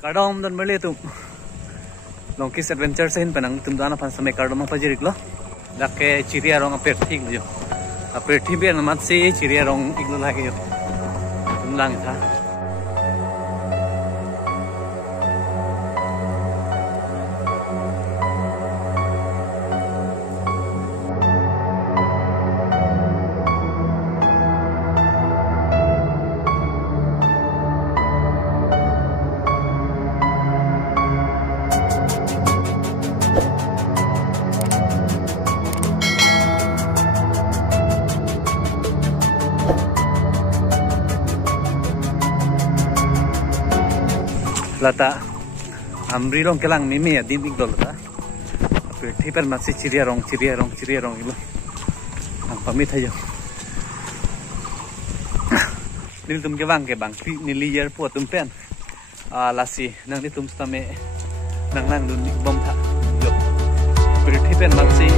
Kardom dan merle tu Longkis adventure se hin panang tum dana pan samay kardom pa jirik lo lake chiria rong aper thik jo aper thibe na mat se chiria rong iglo lage jo tum lang tha lata amri rong kelang mimi ya din iglo lata ape thiper masih chiria rong ilo ang pamit ayo nil tum ke bang pi nili yer po tum pen lasi nang ni tum stame nang dun bom tha yo ape thiper masih